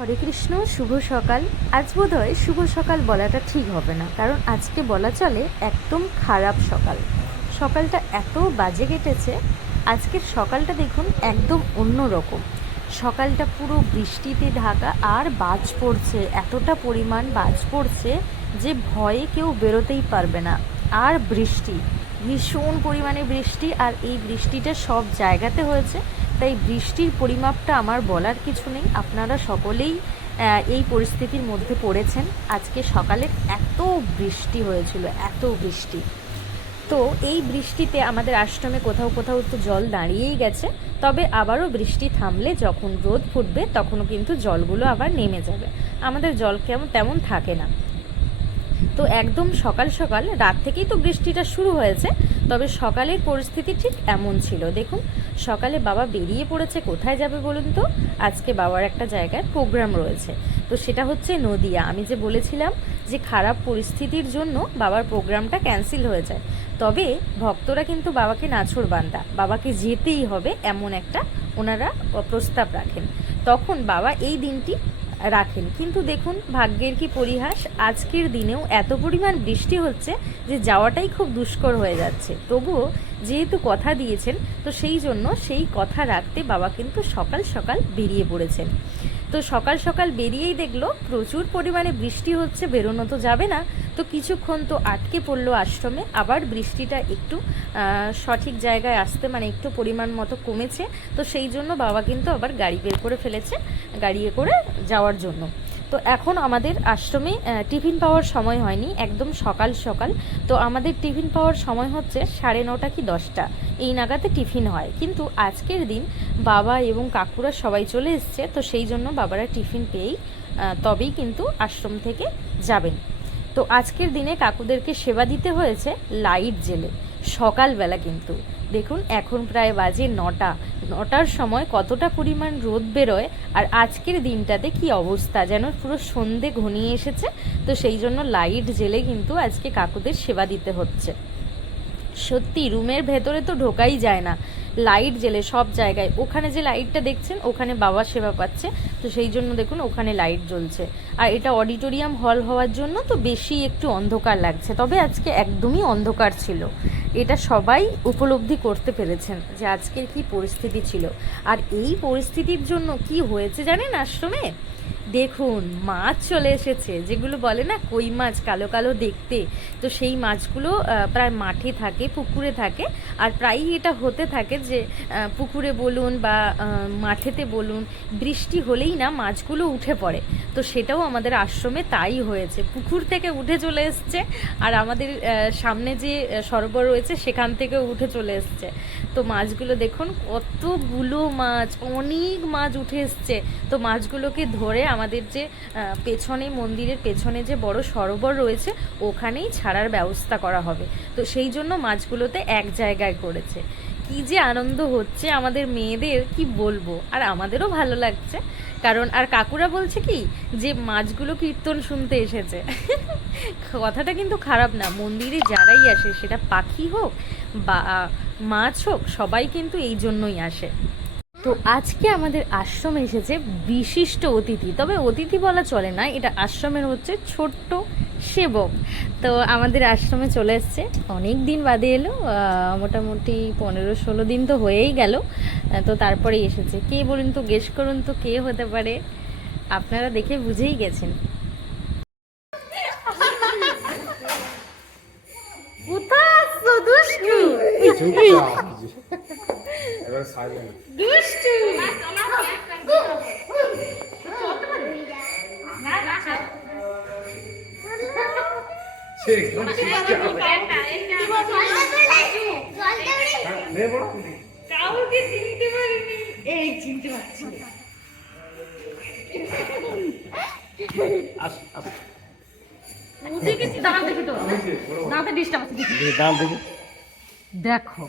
হরে কৃষ্ণ, শুভ সকাল। আজ বোধ হয় শুভ সকাল বলাটা ঠিক হবে না, কারণ আজকে বলা চলে একদম খারাপ সকাল। সকালটা এত বাজে কেটেছে, আজকের সকালটা দেখুন একদম অন্য রকম। সকালটা পুরো বৃষ্টিতে ঢাকা, আর বাজ পড়ছে, এতটা পরিমাণ বাজ পড়ছে যে ভয়ে কেউ বেরোতেই পারবে না। আর বৃষ্টি, ভীষণ পরিমাণে বৃষ্টি, আর এই বৃষ্টিটা সব জায়গাতে হয়েছে। তাই বৃষ্টির পরিমাপটা আমার বলার কিছু নেই। আপনারা সকলেই এই পরিস্থিতির মধ্যে পড়েছেন। আজকে সকালে এত বৃষ্টি হয়েছিল, এত বৃষ্টি। তো এই বৃষ্টিতে আমাদের আশ্রমে কোথাও কোথাও তো জল দাঁড়িয়েই গেছে। তবে আবারও বৃষ্টি থামলে যখন রোদ ফুটবে, তখনও কিন্তু জলগুলো আবার নেমে যাবে। আমাদের জল কেমন, তেমন থাকে না। তো একদম সকাল সকাল, রাত থেকেই তো বৃষ্টিটা শুরু হয়েছে, তবে সকালের পরিস্থিতি ঠিক এমন ছিল। দেখুন, সকালে বাবা বেরিয়ে পড়েছে, কোথায় যাবে বলুন তো? আজকে বাবার একটা জায়গায় প্রোগ্রাম রয়েছে। তো সেটা হচ্ছে নদিয়া। আমি যে বলেছিলাম যে খারাপ পরিস্থিতির জন্য বাবার প্রোগ্রামটা ক্যান্সেল হয়ে যায়। তবে ভক্তরা কিন্তু বাবাকে নাছর বান্দা। বাবাকে যেতেই হবে এমন একটা ওনারা প্রস্তাব রাখেন। তখন বাবা এই দিনটি রাখেন। কিন্তু দেখুন, ভাগ্যের কি পরিহাস? আজকের দিনেও এত পরিমাণ বৃষ্টি হচ্ছে যে যাওয়াটাই খুব দুষ্কর হয়ে যাচ্ছে। তবুও যেহেতু কথা দিয়েছেন, তো সেই জন্য সেই কথা রাখতে বাবা কিন্তু সকাল সকাল বেরিয়ে পড়েছেন। তো সকাল সকাল বেরিয়েই দেখল প্রচুর পরিমাণে বৃষ্টি হচ্ছে, বেরোনো তো যাবে না। তো কিছুক্ষণ তো আটকে পড়ল আশ্রমে, আবার বৃষ্টিটা একটু সঠিক জায়গায় আসতে মানে একটু পরিমাণ মতো কমেছে। তো সেই জন্য বাবা কিন্তু আবার গাড়ি বের করে ফেলেছে, গাড়িয়ে করে যাওয়ার জন্য। তো এখন আমাদের আশ্রমে টিফিন পাওয়ার সময় হয়নি, একদম সকাল সকাল। তো আমাদের টিফিন পাওয়ার সময় হচ্ছে সাড়ে নটা কি দশটা। এই নাগাতে টিফিন হয়। কিন্তু আজকের দিন বাবা এবং কাকুরা সবাই চলে এসছে, তো সেই জন্য বাবারা টিফিন পেয়েই তবেই কিন্তু আশ্রম থেকে যাবেন। তো আজকের দিনে কাকুদেরকে সেবা দিতে হয়েছে লাইট জেলে, সকালবেলা কিন্তু। দেখুন, এখন প্রায় বাজে নটা। নটার সময় কতটা পরিমাণ রোদ বেরোয় আর আজকের দিনটাতে কি অবস্থা? যেন পুরো সন্ধে ঘনিয়ে এসেছে, তো সেই জন্য লাইট জেলে কিন্তু আজকে কাকুদের সেবা দিতে হচ্ছে। সত্যি, রুমের ভেতরে তো ঢোকাই যায় না। লাইট জেলে সব জায়গায়। ওখানে যে লাইটটা দেখছেন, ওখানে বাবা সেবা পাচ্ছে। তো সেই জন্য দেখুন, ওখানে লাইট জ্বলছে। আর এটা অডিটোরিয়াম হল হওয়ার জন্য তো বেশি একটু অন্ধকার লাগছে। তবে আজকে একদমই অন্ধকার ছিল। এটা সবাই উপলব্ধি করতে পেরেছেন যে আজকের কি পরিস্থিতি ছিল। আর এই পরিস্থিতির জন্য কি হয়েছে জানেন আশ্রমে? দেখুন, মাছ চলে এসেছে। যেগুলো বলে না, কই মাছ, কালো কালো দেখতে। তো সেই মাছগুলো প্রায় মাঠে থাকে, পুকুরে থাকে। আর প্রায়ই এটা হতে থাকে যে পুকুরে বলুন বা মাঠেতে বলুন, বৃষ্টি হলেই না মাছগুলো উঠে পড়ে। তো সেটাও আমাদের আশ্রমে তাই হয়েছে। পুকুর থেকে উঠে চলে এসছে। আর আমাদের সামনে যে সরোবর রয়েছে, সেখান থেকেও উঠে চলে এসছে। তো মাছগুলো দেখুন কতগুলো মাছ, অনেক মাছ উঠে এসছে। তো মাছগুলোকে ধরে আমাদের যে পেছনে, মন্দিরের পেছনে যে বড় সরোবর রয়েছে, ওখানেই ছাড়ার ব্যবস্থা করা হবে। তো সেই জন্য মাছগুলোতে এক জায়গায় করেছে। কি যে আনন্দ হচ্ছে আমাদের মেয়েদের, কি বলব? আর আমাদেরও ভালো লাগছে। কারণ আর কাকুরা বলছে কি, যে মাছগুলো কীর্তন শুনতে এসেছে। কথাটা কিন্তু খারাপ না, মন্দিরে যারাই আসে, সেটা পাখি হোক বা মাছ হোক, সবাই কিন্তু এই জন্যই আসে। তো আজকে আমাদের আশ্রমে এসেছে বিশিষ্ট অতিথি, তবে অতিথি বলা চলে না, এটা আশ্রমের হচ্ছে ছোট্ট সেবক। তো আমাদের আশ্রমে চলে এসছে। অনেক দিন বাদে এলো মোটামুটি পনেরো ষোলো দিন তো হয়েই গেল। তো তারপরেই এসেছে। কে বলুন তো গেস করুন তো কে হতে পারে? আপনারা দেখে বুঝেই গেছেন। দুষ্টু? এই চিনতে পারছি দেখো।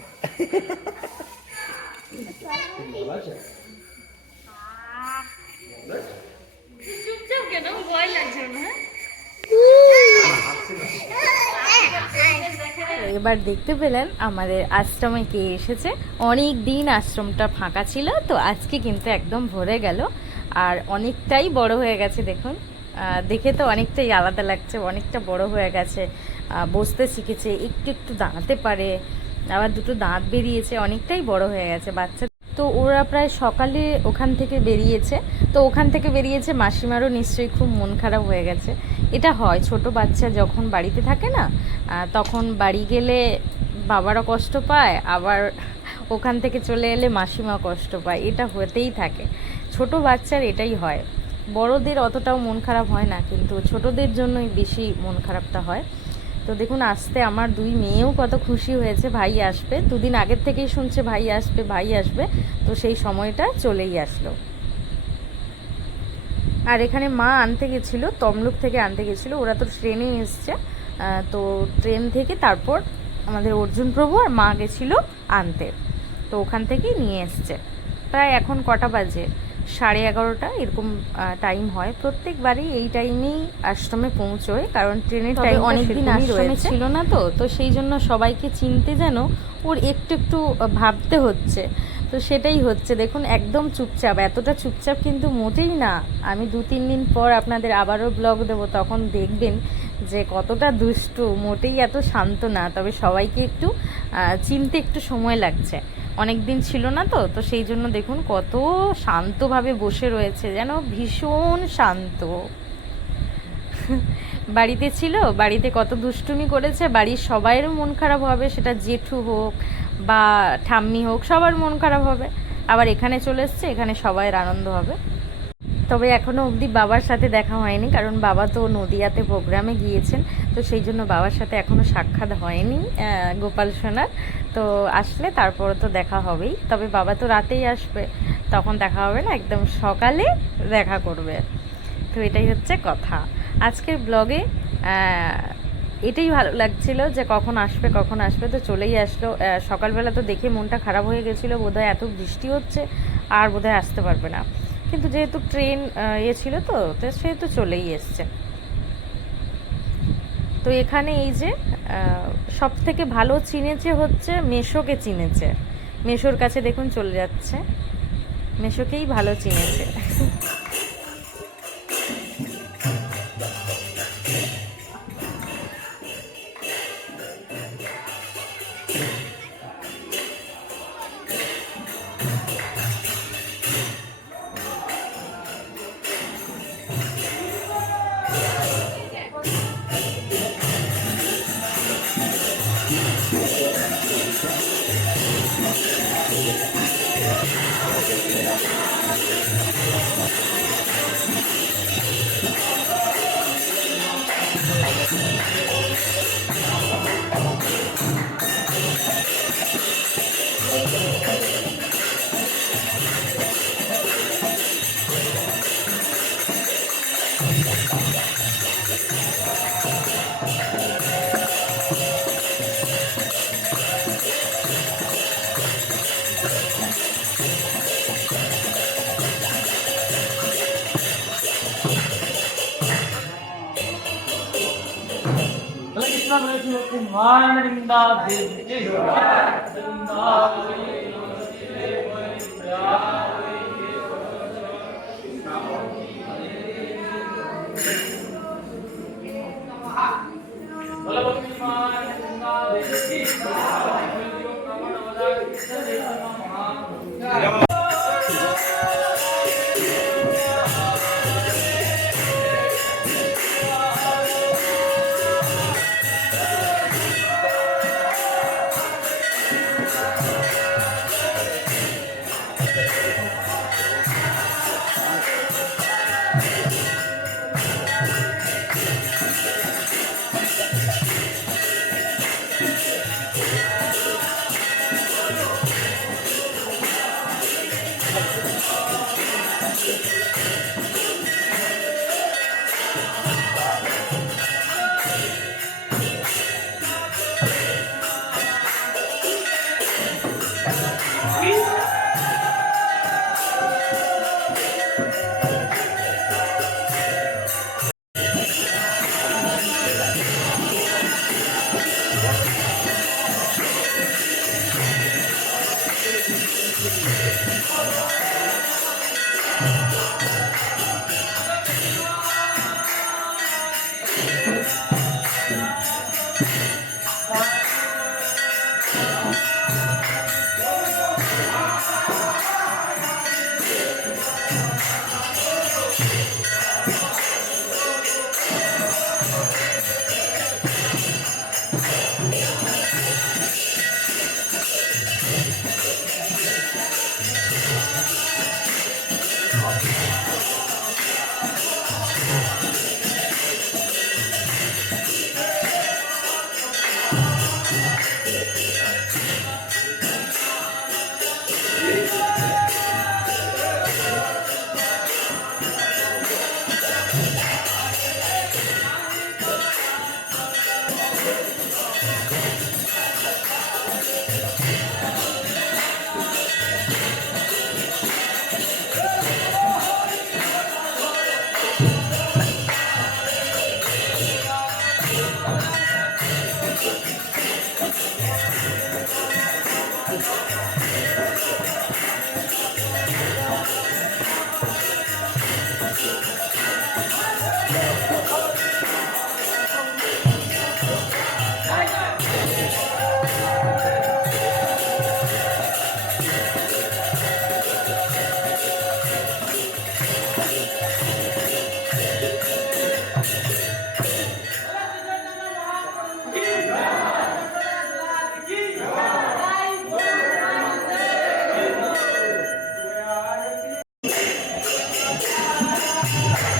চুপচাপ কেন? ভয় লাগছে না এবার দেখতে পেলেন আমাদের আশ্রমে কে এসেছে। অনেক দিন আশ্রমটা ফাঁকা ছিল, তো আজকে কিন্তু একদম ভরে গেল। আর অনেকটাই বড় হয়ে গেছে, দেখুন। দেখে তো অনেকটাই আলাদা লাগছে, অনেকটা বড় হয়ে গেছে। বসতে শিখেছে, একটু একটু দাঁড়াতে পারে। আবার দুটো দাঁত বেরিয়েছে, অনেকটাই বড় হয়ে গেছে বাচ্চা। তো ওরা প্রায় সকালে ওখান থেকে বেরিয়েছে। তো ওখান থেকে বেরিয়েছে মাসিমারও নিশ্চয়ই খুব মন খারাপ হয়ে গেছে। এটা হয়। ছোট বাচ্চা যখন বাড়িতে থাকে না তখন বাড়ি গেলে বাবারও কষ্ট পায়, আবার ওখান থেকে চলে এলে মাসিমা কষ্ট পায়। এটা হতেই থাকে। ছোট বাচ্চার এটাই হয়। বড়দের অতটাও মন খারাপ হয় না, কিন্তু ছোটদের জন্যই বেশি মন খারাপটা হয়। তো দেখুন, আসতে আমার দুই মেয়েও কত খুশি হয়েছে, ভাই আসবে। দুদিন আগের থেকেই শুনছে, ভাই আসবে ভাই আসবে। তো সেই সময়টা চলেই আসলো। আর এখানে মা আনতে গেছিল তমলুক থেকে আনতে গেছিল। ওরা তো ট্রেনে এসছে। তো ট্রেন থেকে তারপর আমাদের অর্জুন প্রভু আর মা গেছিল আনতে। তো ওখান থেকেই নিয়ে এসছে। প্রায় এখন কটা বাজে? সাড়ে এগারোটা এরকম টাইম হয়। প্রত্যেকবারই এই টাইমেই আশ্রমে পৌঁছয় কারণ ট্রেনের টাইম অনেকদিন আশ্রমে ছিল না তো তো সেই জন্য সবাইকে চিনতে যেন ওর একটু একটু ভাবতে হচ্ছে। তো সেটাই হচ্ছে। দেখুন, একদম চুপচাপ, এতটা চুপচাপ কিন্তু মোটেই না। আমি দু, তিন দিন পর আপনাদের আবারও ব্লগ দেবো, তখন দেখবেন যে কতটা দুষ্টু, মোটেই এত শান্ত না। তবে সবাইকে একটু চিনতে একটু সময় লাগছে। অনেক দিন ছিল না তো তো সেই জন্য দেখুন, কত শান্তভাবে বসে রয়েছে, যেন ভীষণ শান্ত। বাড়িতে ছিল, বাড়িতে কত দুষ্টুমি করেছে, বাড়ির সবাইয়েরও মন খারাপ হবে, সেটা জেঠু হোক বা ঠাম্মি হোক, সবার মন খারাপ হবে। আবার এখানে চলে এসছে, এখানে সবাইয়ের আনন্দ হবে। তবে এখনও অবধি বাবার সাথে দেখা হয়নি, কারণ বাবা তো নদিয়াতে প্রোগ্রামে গিয়েছেন, তো সেই জন্য বাবার সাথে এখনও সাক্ষাৎ হয়নি গোপাল সোনার। তো আসলে তারপরে তো দেখা হবেই। তবে বাবা তো রাতেই আসবে, তখন দেখা হবে না, একদম সকালে দেখা করবে। তো এটাই হচ্ছে কথা। আজকের ব্লগে এটাই ভালো লাগছিল যে কখন আসবে কখন আসবে। তো চলেই আসলো। সকালবেলা তো দেখে মনটা খারাপ হয়ে গেছিল, বোধহয় এত বৃষ্টি হচ্ছে, আর বোধহয় আসতে পারবে না। কিন্তু যেহেতু ট্রেন ইয়ে ছিল তো তো সেহেতু চলেই এসছে। তো এখানে এই যে সব থেকে ভালো চিনেছে হচ্ছে মেশোকে চিনেছে। মেশোর কাছে দেখুন চলে যাচ্ছে। মেশোকেই ভালো চিনেছে। 말입니다. 네, 네, 네.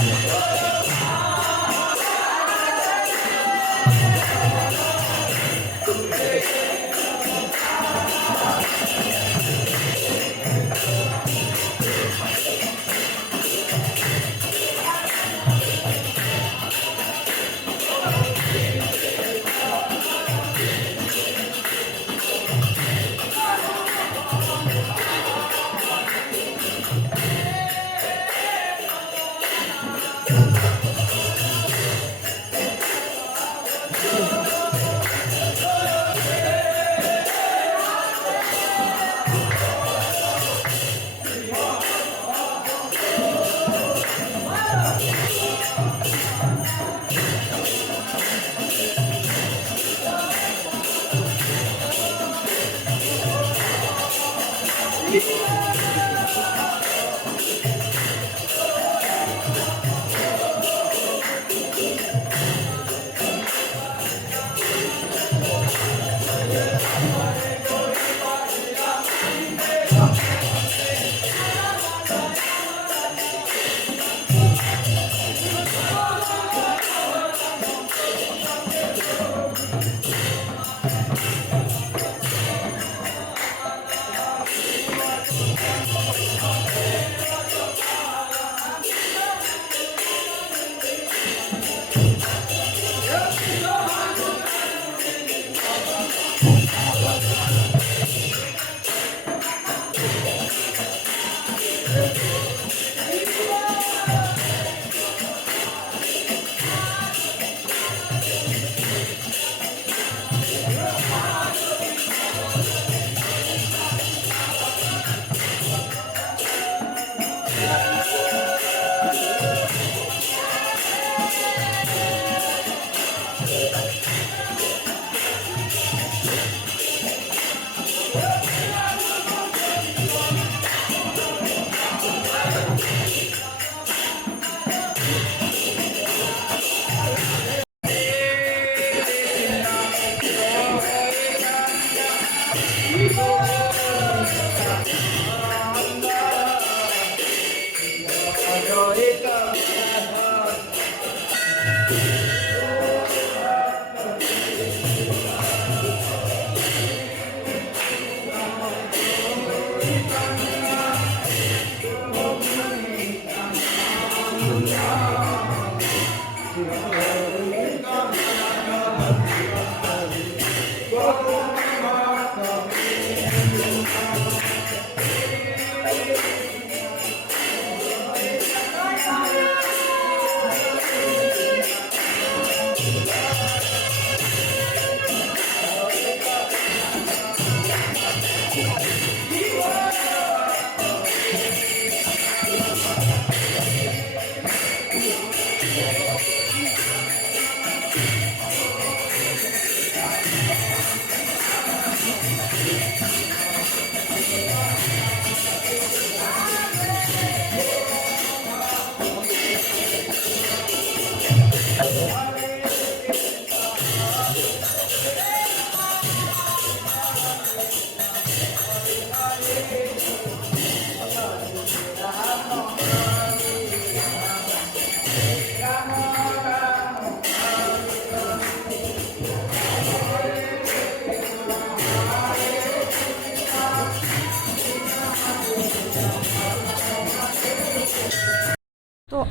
Yeah.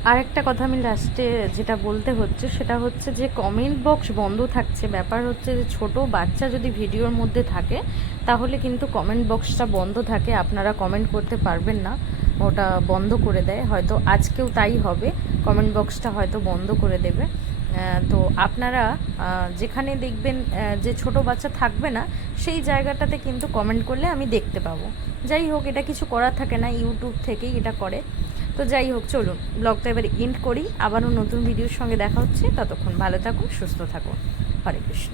আরেকটা কথা আমি লাস্টে যেটা বলতে হচ্ছে, সেটা হচ্ছে যে কমেন্ট বক্স বন্ধ থাকছে। ব্যাপার হচ্ছে যে ছোট বাচ্চা যদি ভিডিওর মধ্যে থাকে, তাহলে কিন্তু কমেন্ট বক্সটা বন্ধ থাকে। আপনারা কমেন্ট করতে পারবেন না। ওটা বন্ধ করে দেয়। হয়তো আজকেও তাই হবে। কমেন্ট বক্সটা হয়তো বন্ধ করে দেবে। তো আপনারা যেখানে দেখবেন যে ছোট বাচ্চা থাকবে না, সেই জায়গাটাতে কিন্তু কমেন্ট করলে আমি দেখতে পাবো। যাই হোক, এটা কিছু করার থাকে না। ইউটিউব থেকেই এটা করে। তো যাই হোক, চলুন ব্লগটা এবার এন্ড করি। আবারও নতুন ভিডিওর সঙ্গে দেখা হচ্ছে। ততক্ষণ ভালো থাকুন, সুস্থ থাকুন। হরে কৃষ্ণ।